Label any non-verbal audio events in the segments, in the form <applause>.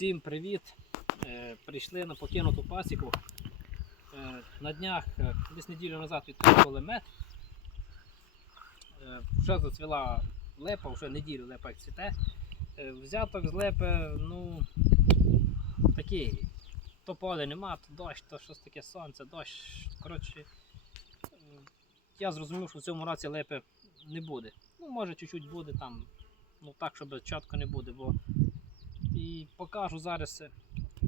Всім привіт! Е, Прийшли на покинуту пасіку. Е, На днях, е, десь неділю назад відкачували мед. Вже зацвіла лепа, вже неділю лепа як цвіте. Взяток з лепи, ну такий. То поле нема, то дощ, то щось таке сонце, дощ. Коротше, я зрозумів, що в цьому році лепи не буде. Ну, може, чуть-чуть буде там, ну так, щоб чітко не буде, бо і покажу зараз. е,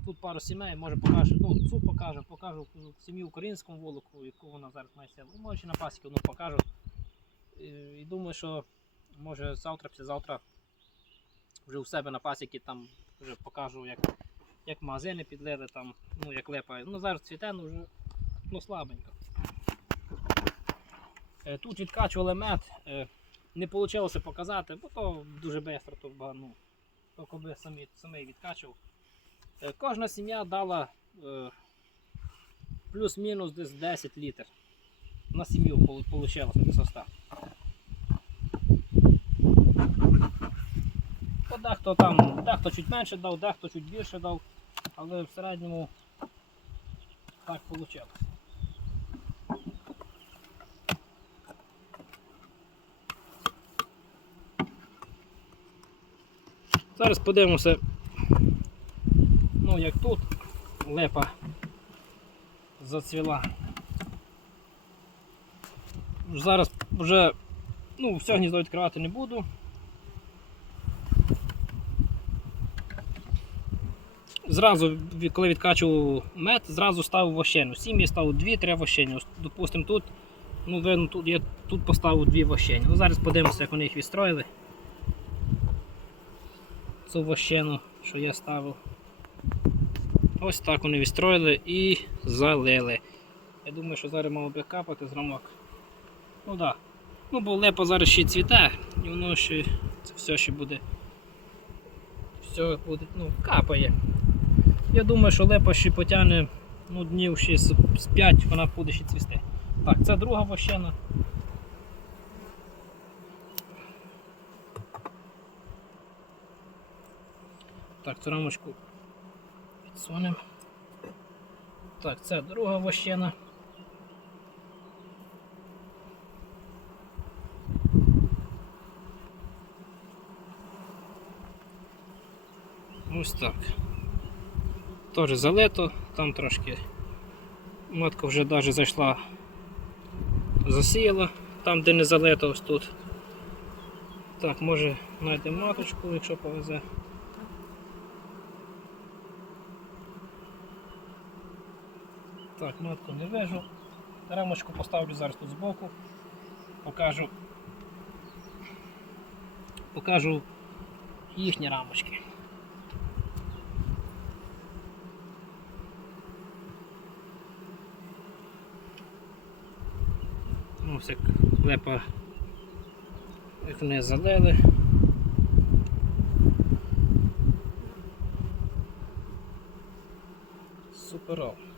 Тут пару сімей, може покажу, ну цю покажу, покажу сім'ю українському волоку, яку вона зараз має силу. Ну, Може на пасіки одну покажу. І, думаю, що може завтра, післязавтра вже у себе на пасіки там вже покажу, як, як магазини підлили, там, ну як лепає. Ну зараз цвіте, ну вже ну, слабенько. Е, Тут відкачували мед, е, не вийшло показати, бо то дуже швидко, то, ну, то коби самі, самий відкачував. Е, Кожна сім'я дала е, плюс-мінус десь 10 літрів. На сім'ю вийшло так. То Дехто там, дехто чуть менше дав, дехто чуть більше дав, але в середньому так вийшло. Зараз подивимося, ну як тут лепа зацвіла. Зараз вже ну, все гніздо відкривати не буду. Зразу, коли відкачував мед, зразу ставив вощену. Сім'ї ставив 2-3 вощені. Допустимо, тут, ну, видно, тут я тут поставив дві вощені. Ну, зараз подивимося, як вони їх відстроїли. Цю вощену, що я ставив. Ось так вони відстроїли і залили. Я думаю, що зараз мав би капати з рамок. Ну так. Да. Ну, бо лепа зараз ще цвіте, і воно ще це все ще буде. Все буде, ну, капає. Я думаю, що лепа ще потягне ну, днів ще з 5 вона буде ще цвісти. Так, це друга вощена. Так, цю рамочку підсунемо. Так, це друга вощена. Ось так. Теж залито, там трошки матка вже навіть зайшла, засіяла, там де не залито ось тут. Так, може знайдемо маточку, якщо повезе. Так, матку не вижу. Рамочку поставлю зараз тут збоку. Покажу. Покажу їхні рамочки. Ось як лепа, як вони залили. Суперов.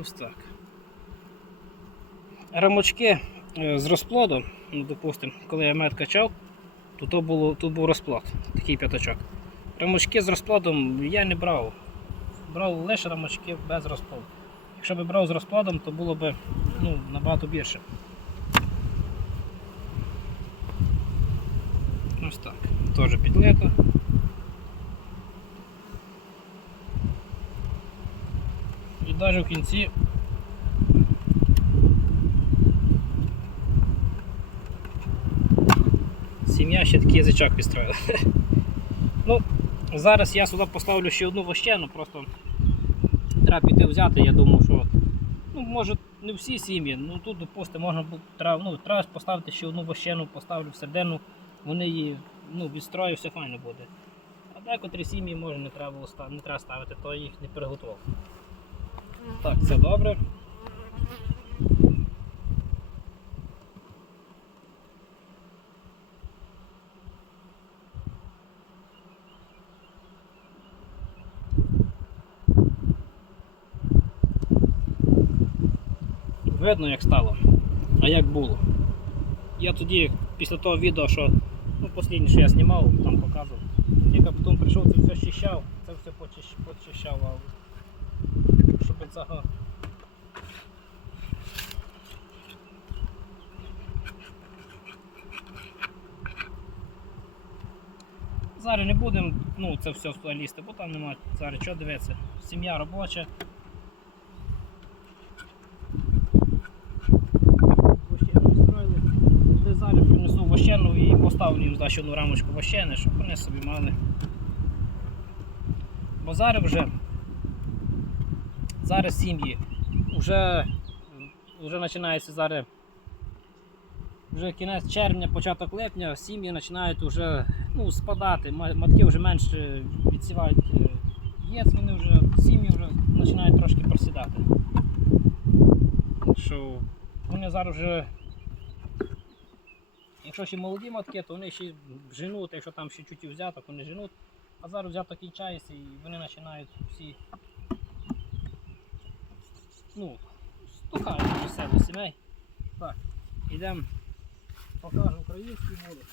Ось так. Рамочки е, з розплодом, ну, допустимо, коли я мед качав, то, то було, тут був розплод, такий п'ятачок. Рамочки з розплодом я не брав. Брав лише рамочки без розплоду. Якщо б брав з розплодом, то було б ну, набагато більше. Ось так. Теж підлито. Навіть в кінці сім'я ще такий язичок підстроїла. <laughs> Ну, зараз я сюди поставлю ще одну вощену, просто треба піти взяти, я думаю, що ну, може не всі сім'ї, ну тут, допустимо, можна треба, ну, треба поставити ще одну вощену, поставлю всередину, вони її ну, відстрою, все файно буде. А декотрі сім'ї може не треба, не треба ставити, то їх не приготував. Так, все добре. Видно, як стало, а як було. Я тоді після того відео, що ну, останнє, що я знімав, там показував, я потім прийшов, це все чищав, це все почищав а щоб. Зараз не будемо ну, це все лізти, бо там немає зараз що дивитися. Сім'я робоча. Зараз принесу вощену і поставлю їм одну рамочку вощени, щоб вони собі мали. Бо зараз вже зараз сім'ї вже, вже починається зараз. Вже кінець червня, початок липня, сім'ї починають вже ну, спадати. Матки вже менше відсівають е, яєць, вони вже сім'ї вже починають трошки просідати. Що вони зараз вже, якщо ще молоді матки, то вони ще женуть, якщо там ще чуть взяток, вони женуть. А зараз взяток кінчається і вони починають всі ну, стухають до себе сімей. Так, йдемо покажу український вулик.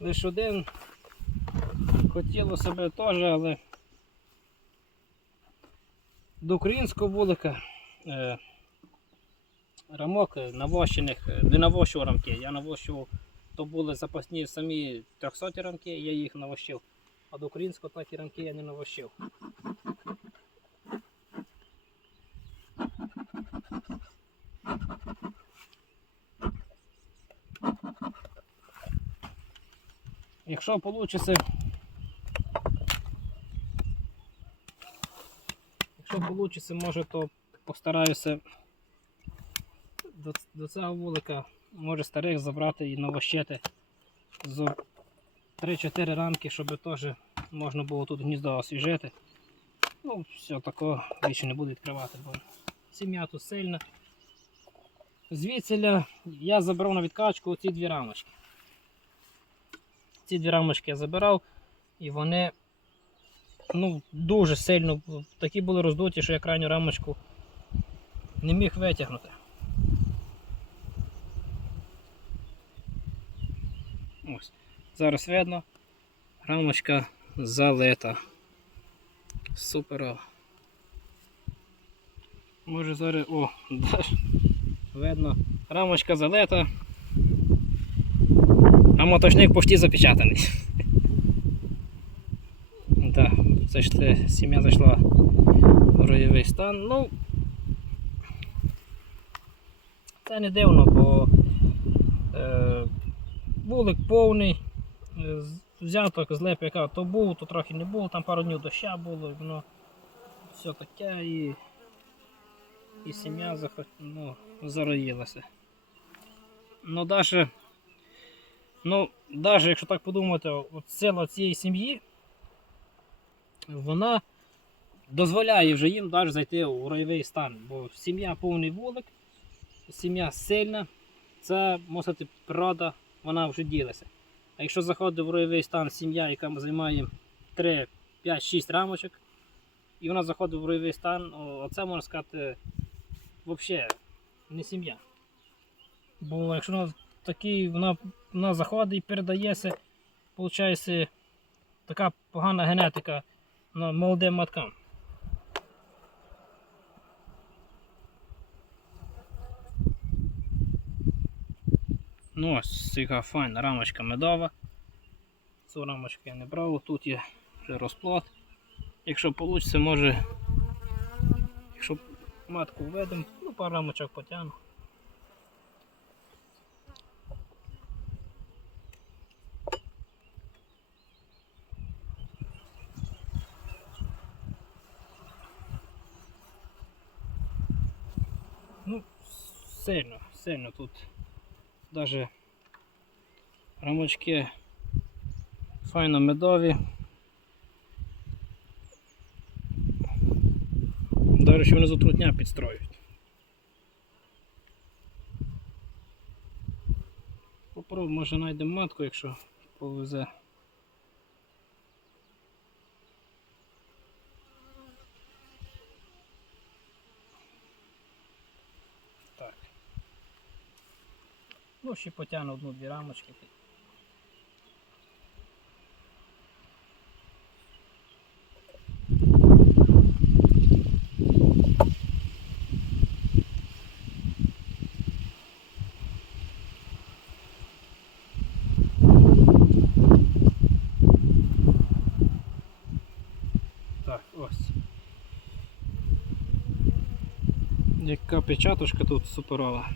Лиш один хотіло себе теж, але до українського вулика е, рамок е, навощених, е, не навощував рамки. Я навощував, то були запасні самі 300 рамки, я їх навощив. А до українського такі рамки я не навощив. Якщо вийде, якщо вийде, може, то постараюся до, до цього вулика, може старих забрати і навощити з 3-4 рамки, щоб теж можна було тут гніздо освіжити. Ну, все, такого більше не буду відкривати, бо сім'я тут сильна. Звідсіля я забрав на відкачку оці дві рамочки. Ці дві рамочки я забирав, і вони ну, дуже сильно такі були роздуті, що я крайню рамочку не міг витягнути. Ось. Зараз видно, рамочка залита. Супер. Може зараз... О, <laughs> даже видно, рамочка залита. А моточник почти запечатаний. <laughs> Так, ж сім'я зайшла в ройовий стан. Ну, це не дивно, бо е, вулик повний, е, взяток з леп'яка то був, то трохи не було, там пару днів доща було, і воно все таке і, і сім'я захо- ну, зароїлася. Ну, даже Ну, навіть якщо так подумати, от цієї сім'ї, вона дозволяє вже їм навіть зайти у ройовий стан. Бо сім'я повний вулик, сім'я сильна, це мусити природа, вона вже ділиться. А якщо заходить в ройовий стан сім'я, яка займає 3, 5, 6 рамочок, і вона заходить в ройовий стан, оце можна сказати, взагалі не сім'я. Бо якщо вона такий, вона, вона заходить і передається, виходить, така погана генетика на молодим маткам. Ну ось яка файна рамочка медова. Цю рамочку я не брав, тут є вже розплод. Якщо вийде, може, якщо матку введемо, ну пару рамочок потягну. Ну, сильно, сильно тут даже рамочки файно медові. до речі внизу трутня підстроюють. Попробуємо, може знайдемо матку, якщо повезе. Ну, ще потягну одну-дві рамочки. Так, ось. Яка печаточка тут суперова.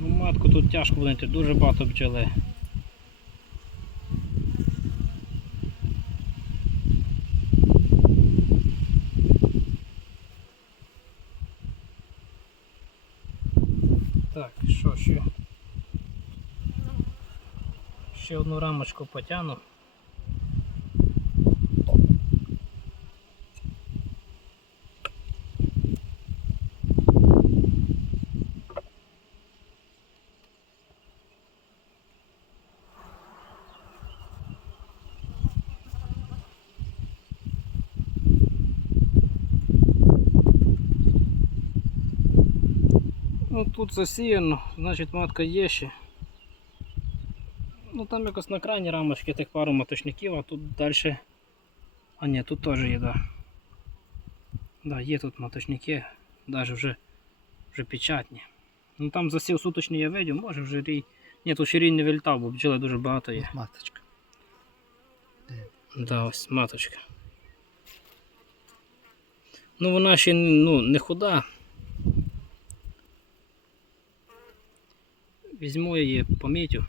Ну, матку тут тяжко буде дуже багато бджоли. Так, що ще? Ще одну рамочку потягну. Ну тут засіяно, значить матка є ще. Ну там якось на крайній рамочці тих пару маточників, а тут далі. А ні, тут теж є, да. Да, є тут маточники, навіть вже, вже печатні. Ну там засів суточний я видів, може вже рій. Ні, тут ще рій не вилітав, бо бджоли дуже багато є. Маточка. Да, ось маточка. Ну вона ще ну, не худа. Візьму її, помітю.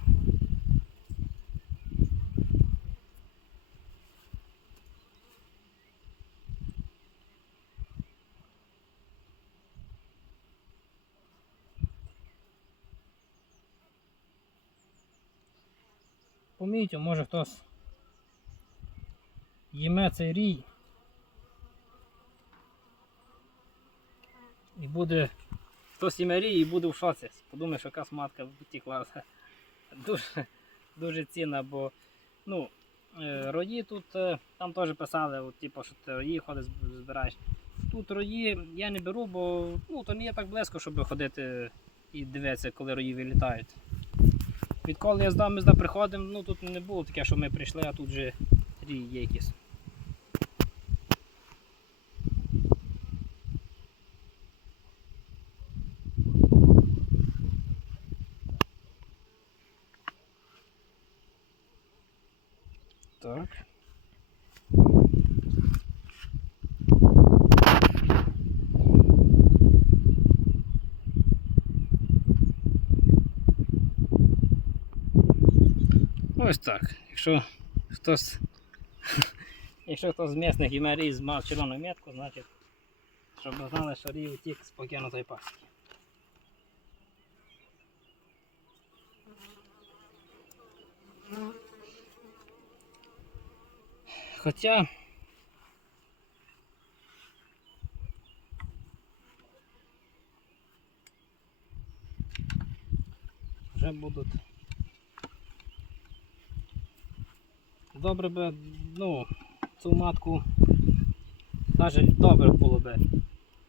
Помітю, може хтось їме цей рій. І буде хтось їме рій і буде в шоці. Подумає, що якась матка втікла. <laughs> Дуже, дуже цінна, бо ну, е, рої тут, е, там теж писали, от, типу, що ти рої ходиш, збираєш. Тут рої я не беру, бо ну, то не є так близько, щоб ходити і дивитися, коли рої вилітають. Відколи я з дами сюди приходив, ну тут не було таке, що ми прийшли, а тут вже рій є якийсь. Так. Ось так. Якщо хтось, <laughs> якщо хтось з місних і мерій мав червону метку, значить, щоб знали, що рій утік з покинутої пастки. Хоча вже будуть добре би, ну, цю матку навіть добре було би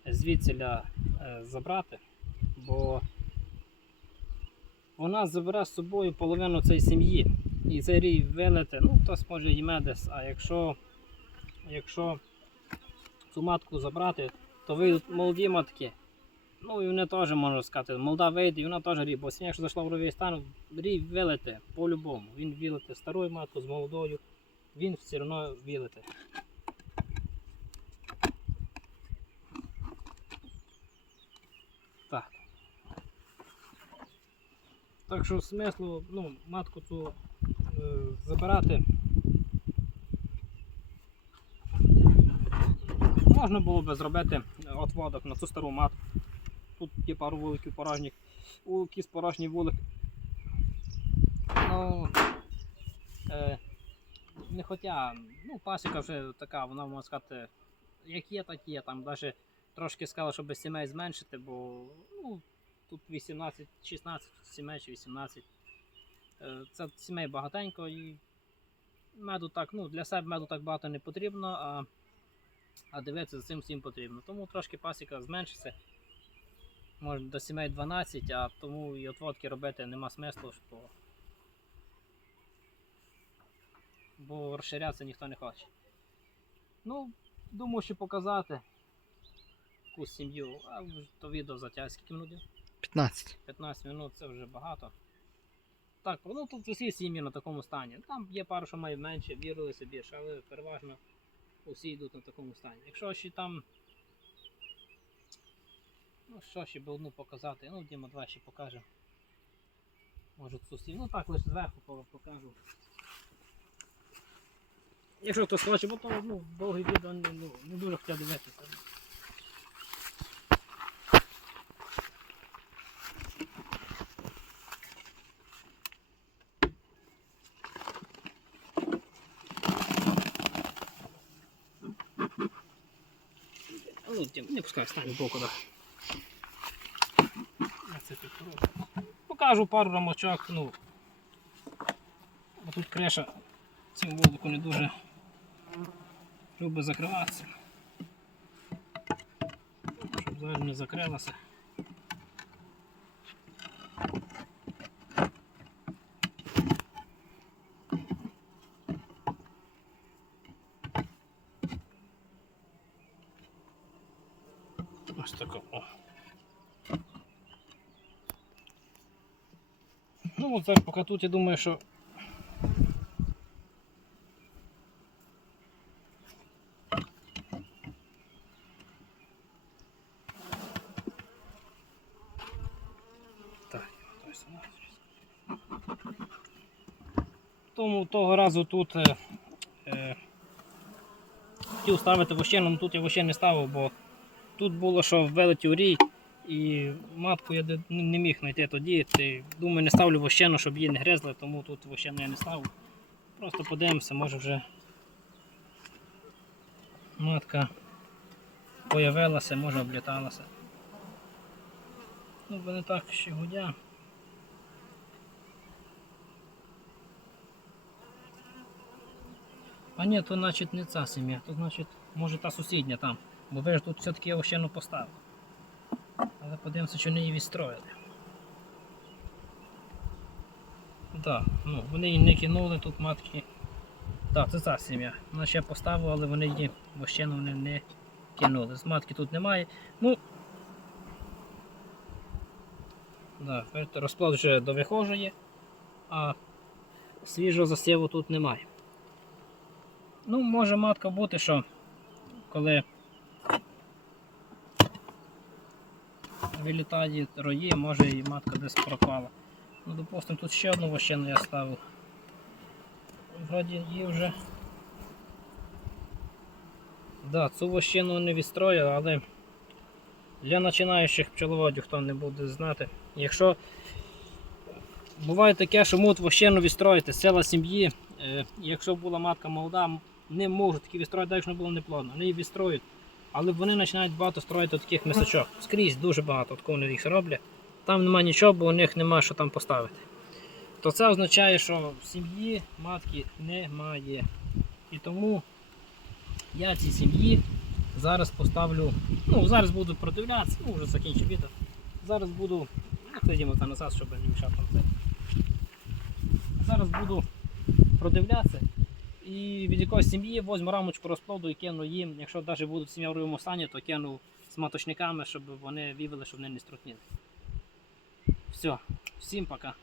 звідсіля е, забрати, бо вона забере з собою половину цієї сім'ї. І цей рій вилити, ну хтось може і медес, а якщо, якщо цю матку забрати, то вийдуть молоді матки. Ну і вони теж можна сказати, молода вийде, і вона теж рій, бо сім'я, якщо зайшла в ровий стан, рій вилити по-любому. Він вілити старою маткою з молодою, він все одно вілити. Так. Так що смислу, ну, матку цю е, забирати. Можна було би зробити отводок на цю стару матку. Є пару вуликів порожніх, у якісь порожній вулик. Ну, е, не хотя, ну, пасіка вже така, вона можна сказати, як є, так є. Там навіть трошки сказали, щоб сімей зменшити, бо ну, тут 18, 16 сімей чи 18. Е, Це сімей багатенько і меду так, ну, для себе меду так багато не потрібно, а, а дивитися за цим всім потрібно. Тому трошки пасіка зменшиться. Може до сімей 12, а тому і отводки робити нема смислу, бо, бо розширятися ніхто не хоче. Ну, думаю, що показати якусь сім'ю, а то відео затягне скільки минут? 15. 15 минут це вже багато. Так, ну тут усі сім'ї на такому стані. Там є пару, що мають менше, вірилися більше, але переважно усі йдуть на такому стані. Якщо ще там. Ну що ще би одну показати? Ну, Діма, давай ще покажемо. Може сім'ю. Ну так, лише зверху покажу. Якщо хтось хоче, бо то ну, довге відео не, ну, не дуже хотів дивитися. Ну, не пускай, стань боку, да. Я це тут роблю. Покажу пару рамочок, ну. Тут криша цим воздуху не дуже любить закриватися. Щоб зараз не закрилася. Ось тако. О. Ну, от зараз поки тут я думаю, що. Так. Тому того разу тут е, е, хотів ставити вощину, але тут я вощин не ставив, бо Тут було, що вилетів рій, і матку я не міг знайти тоді. Думаю, не ставлю вощену, щоб її не гризли, тому тут вощену я не ставив. Просто подивимося, може вже матка появилася, може обліталася. Ну, бо не так ще гудя. А ні, то значить не ця сім'я, то значить, може та сусідня там. Бо ви ж тут все-таки овощину поставили. Але подивимося, чи вони її відстроїли. Так, ну, вони її не кинули, тут матки. Так, це ця сім'я. Вона ще поставила, але вони її вощину вони не кинули. З матки тут немає. Ну. Да, розплод вже довихожує, а свіжого засіву тут немає. Ну, може матка бути, що коли вилітає рої, може і матка десь пропала. Ну, допустимо, тут ще одну вощину я ставив. Вроді її вже. Да, цю вощину не відстрою, але для починаючих пчеловодів, хто не буде знати. Якщо буває таке, що можуть вощину відстроїти з села сім'ї, е, якщо була матка молода, не можуть такі відстроїти, якщо не було неплодно. Вони її відстроюють. Але вони починають багато строїти таких мисочок. Скрізь дуже багато, от вони їх роблять. Там немає нічого, бо у них немає що там поставити. То це означає, що в сім'ї матки немає. І тому я цій сім'ї зараз поставлю. Ну, зараз буду продивлятися, ну вже закінчу відео. Зараз буду. Сидімо там назад, щоб не мішати там це. Зараз буду продивлятися. І від якоїсь сім'ї возьму рамочку розплоду і кину їм. Якщо навіть будуть сім'я в руйовому стані, то кину з маточниками, щоб вони вивели, щоб вони не струтніли. Все, всім пока.